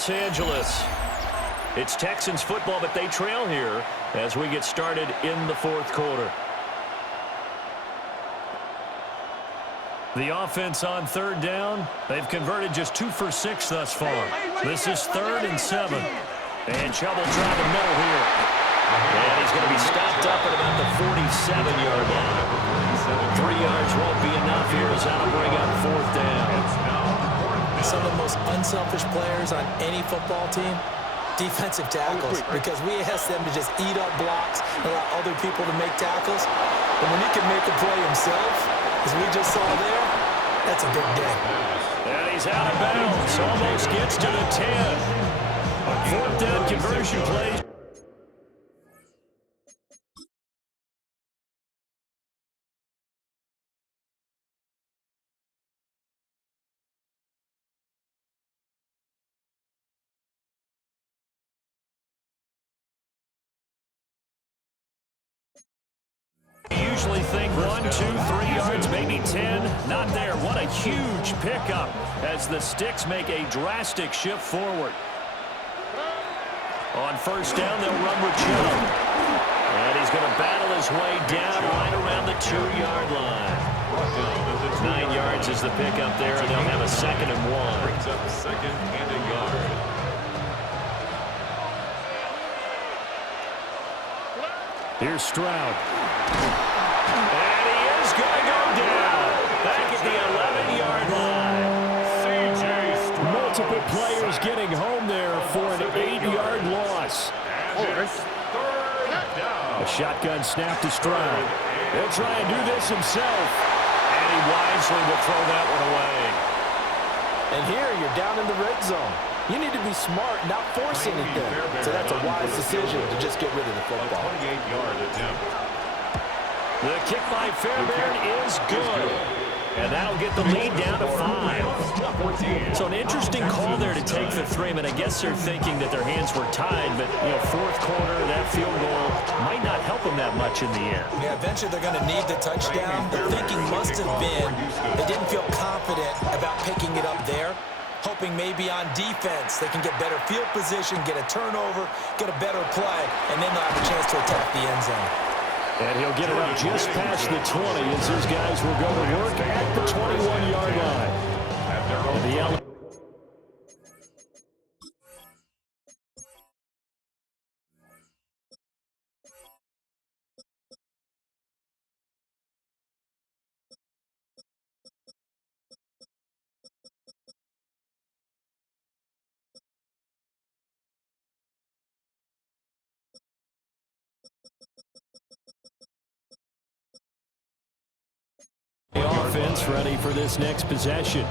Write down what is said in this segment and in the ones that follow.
Los Angeles. It's Texans football, but they trail here as we get started in the fourth quarter. The offense on third down. They've converted just 2 for 6 thus far. This is 3rd and 7. And trouble trying the middle here. And he's going to be stopped up at about the 47-yard line. 3 yards won't be enough here as that'll bring up 4th down. Some of the most unselfish players on any football team, defensive tackles, because we ask them to just eat up blocks and allow other people to make tackles. And when he can make a play himself, as we just saw there, that's a big day. And he's out of bounds. Almost gets to the 10. 4th down conversion play. Usually think 1, 2, 3 yards, maybe 10. Not there. What a huge pickup as the Sticks make a drastic shift forward. On 1st down, they'll run with Chubb. And he's going to battle his way down right around the 2-yard line. 9 yards is the pickup there, and they'll have a 2nd and 1. Brings up 2nd and a yard. Here's Stroud. And he is going to go down. Back at the 11-yard line. Multiple players getting home there for an 8-yard loss. A shotgun snap to Stroud. He'll try and do this himself. And he wisely will throw that one away. And here you're down in the red zone. You need to be smart, not force anything. So that's a wise decision to just get rid of the football. 28-yard attempt. The kick by Fairbairn is good. And that'll get the lead down to 5. So an interesting call there to take the 3. I guess they're thinking that their hands were tied, but, you know, 4th quarter, that field goal might not help them that much in the end. Yeah, eventually they're going to need the touchdown. The thinking must have been they didn't feel confident about picking it up there, hoping maybe on defense they can get better field position, get a turnover, get a better play, and then they'll have a chance to attack the end zone. And he'll get it up just past the 20 as his guys will go to work at the 21-yard line. And the offense ready for this next possession.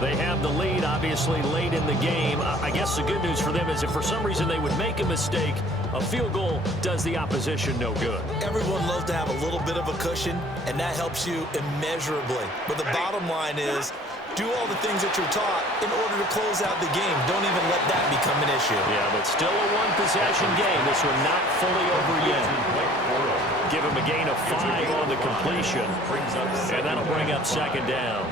They have the lead, obviously, late in the game. I guess the good news for them is if for some reason they would make a mistake, a field goal does the opposition no good. Everyone loves to have a little bit of a cushion, and that helps you immeasurably. But the bottom line is, do all the things that you're taught in order to close out the game. Don't even let that become an issue. Yeah, but still a one-possession game. This one not fully over yet. Give him a gain of 5 on the completion, and that'll bring up 2nd down.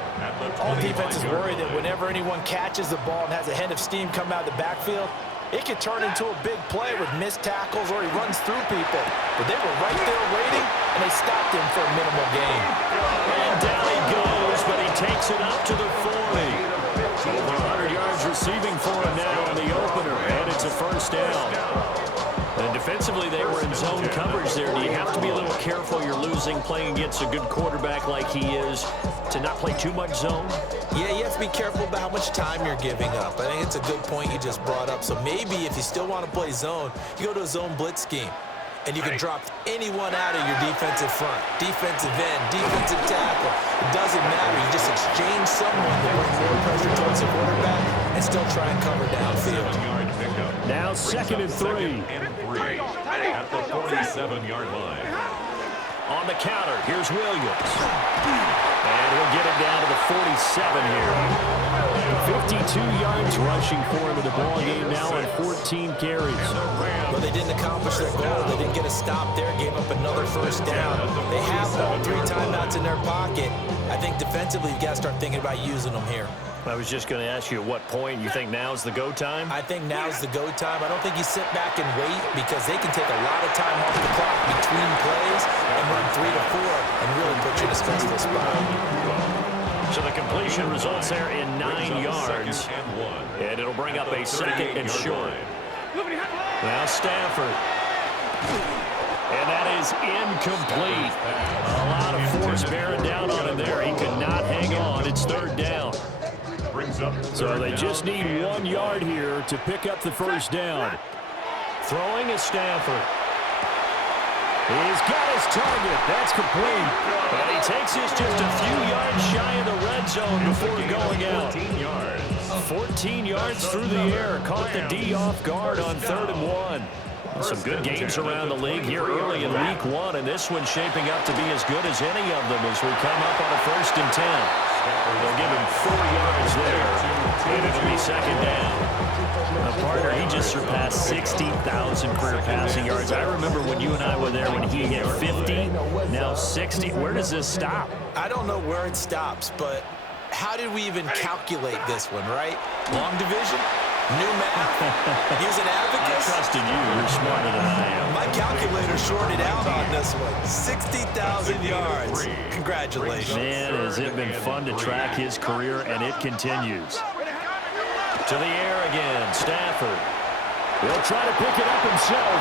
All defenses worry that whenever anyone catches the ball and has a head of steam come out of the backfield, it could turn into a big play with missed tackles or he runs through people. But they were right there waiting, and they stopped him for a minimal gain. And down he goes, but he takes it up to the 40. Over 100 yards receiving for him now in the opener, and it's a 1st down. And defensively, they were in zone coverage there. Do you have to be a little careful? You're losing, playing against a good quarterback like he is, to not play too much zone? Yeah, you have to be careful about how much time you're giving up. I think it's a good point you just brought up. So maybe if you still want to play zone, you go to a zone blitz scheme. And you can drop anyone out of your defensive front, defensive end, defensive tackle. It doesn't matter. You just exchange someone to bring more pressure towards the quarterback and still try and cover downfield. Now 2nd and 3. At the 47-yard line. On the counter, here's Williams. And he'll get it down to the 47 here. 52 yards rushing for him in the ball game now on 14 carries. But they didn't accomplish their goal. They didn't get a stop there, gave up another 1st down. They have all 3 timeouts in their pocket. I think defensively, you've got to start thinking about using them here. I was just going to ask you at what point you think now's the go time? I think now's the go time. I don't think you sit back and wait because they can take a lot of time off the clock between plays and run 3 to 4 and really put you in a stressful spot. So the completion results there in 9 yards. And it'll bring up a second and short. Now Stafford. And that is incomplete. A lot of force bearing down on him there. He could not hang on. It's third down. So they just need 1 yard here to pick up the first down. Throwing is Stafford. He's got his target. That's complete. And he takes this just a few yards shy of the red zone before going out. 14 yards through the air. Caught the D off guard on 3rd and 1. Some good games around the league here early in week 1, and this one's shaping up to be as good as any of them as we come up on a 1st and 10. They'll give him 4 yards there, and it'll be second down. Partner, he just surpassed 60,000 career passing yards. I remember when you and I were there when he hit 50, now 60. Where does this stop? I don't know where it stops, but how did we even calculate this one, right? Long division? New math? Use an abacus? I trust in you. You're smarter than I am. My calculator shorted out on this one. 60,000 yards. Congratulations. Man, has it been fun to track his career, and it continues. To the air again, Stafford. He'll try to pick it up himself.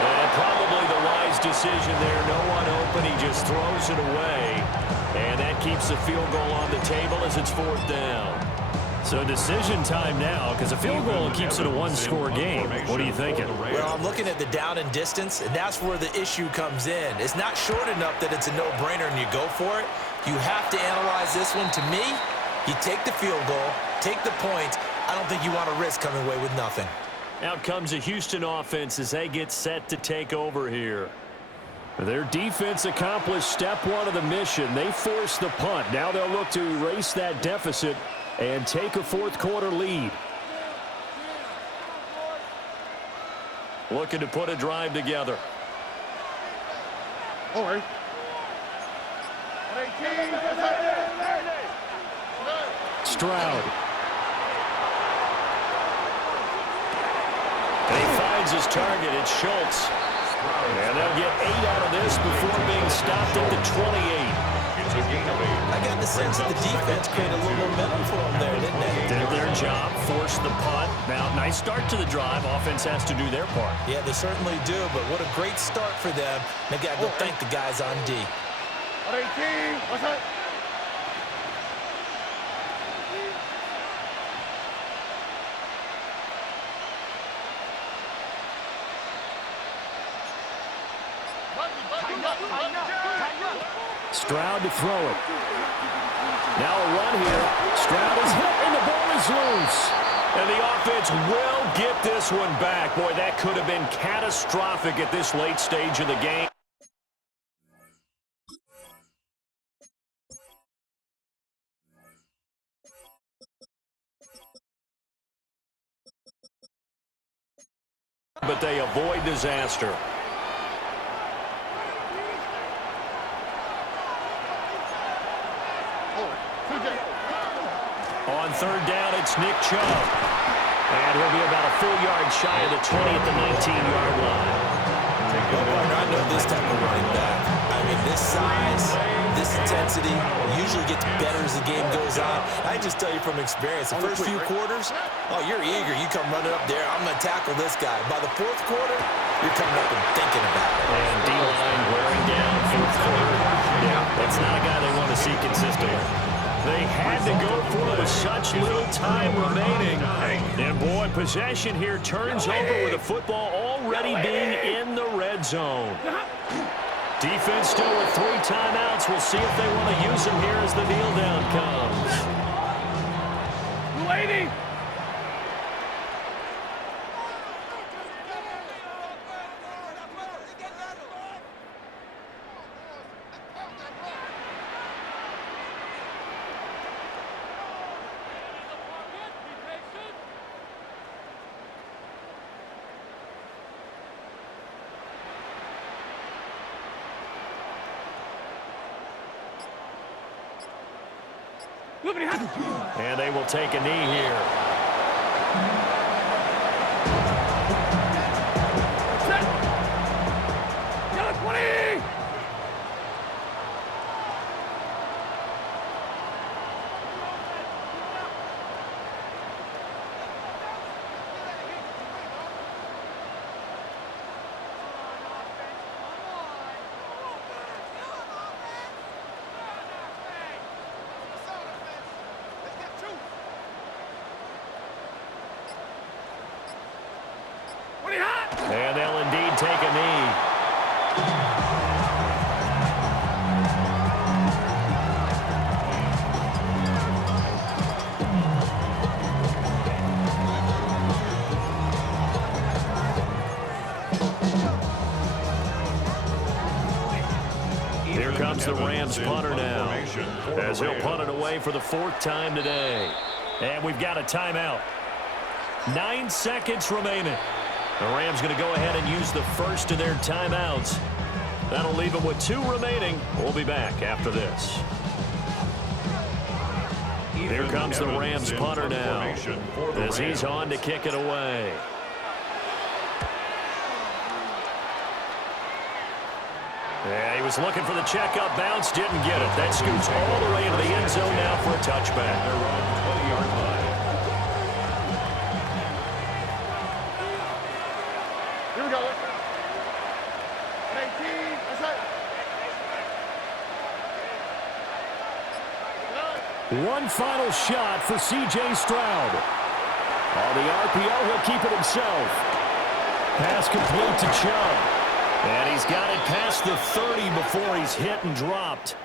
And probably the wise decision there. No one open. He just throws it away. And that keeps the field goal on the table as it's 4th down. So decision time now, because a field goal keeps it a 1-score game. What are you thinking? Well, I'm looking at the down and distance, and that's where the issue comes in. It's not short enough that it's a no-brainer and you go for it. You have to analyze this one. To me, you take the field goal, take the points. I don't think you want to risk coming away with nothing. Out comes the Houston offense as they get set to take over here. Their defense accomplished step 1 of the mission. They forced the punt. Now they'll look to erase that deficit and take a 4th quarter lead. Looking to put a drive together. Stroud. And he finds his target. It's Schultz. And they'll get 8 out of this before being stopped at the 28. I got the sense that the defense created a little momentum for them there, didn't they? Did their job, forced the punt. Now, nice start to the drive. Offense has to do their part. Yeah, they certainly do, but what a great start for them. They got to go thank the guys on D. Stroud to throw it. Now a run here. Stroud is hit and the ball is loose. And the offense will get this one back. Boy, that could have been catastrophic at this late stage of the game. But they avoid disaster. On 3rd down, it's Nick Chubb. And he'll be about a full yard shy of the 20 at the 19-yard line. I know this type of running back. I mean, this size, this intensity usually gets better as the game goes on. I just tell you from experience, the first few quarters, oh, you're eager. You come running up there, I'm going to tackle this guy. By the 4th quarter, you're coming up and thinking about it. And D-line wearing down 4th quarter. Yeah, that's not a guy they want to see consistently. They had to go for it with such little time remaining. And, boy, possession here turns over with the football already being in the red zone. Defense still with 3 timeouts. We'll see if they want to use them here as the kneel down comes. Waiting. And they will take a knee here. And they'll indeed take a knee. Here comes the Rams punter now, as he'll punt it away for the 4th time today. And we've got a timeout. 9 seconds remaining. The Rams going to go ahead and use the first of their timeouts. That'll leave them with 2 remaining. We'll be back after this. Here comes the Rams punter now, as he's on to kick it away. Yeah, he was looking for the checkup bounce, didn't get it. That scoots all the way into the end zone now for a touchback. They're on 20-yard line. Here we go. 18. That's right. One final shot for C.J. Stroud. On the RPO, he'll keep it himself. Pass complete to Chubb. And he's got it past the 30 before he's hit and dropped.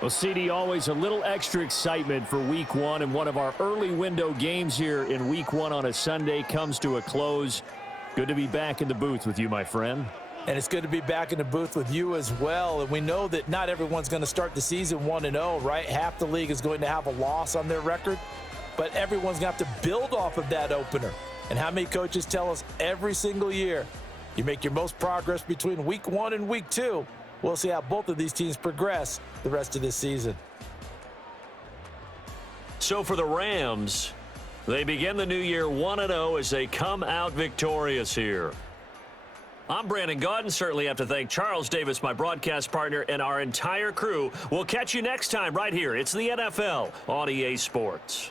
Well, CD, always a little extra excitement for Week 1, and one of our early window games here in Week 1 on a Sunday comes to a close. Good to be back in the booth with you, my friend. And it's good to be back in the booth with you as well. And we know that not everyone's going to start the season 1-0, right? Half the league is going to have a loss on their record, but everyone's going to have to build off of that opener. And how many coaches tell us every single year, you make your most progress between Week 1 and Week 2. We'll see how both of these teams progress the rest of this season. So for the Rams, they begin the new year 1-0 as they come out victorious here. I'm Brandon Gaudin. Certainly have to thank Charles Davis, my broadcast partner, and our entire crew. We'll catch you next time right here. It's the NFL on EA Sports.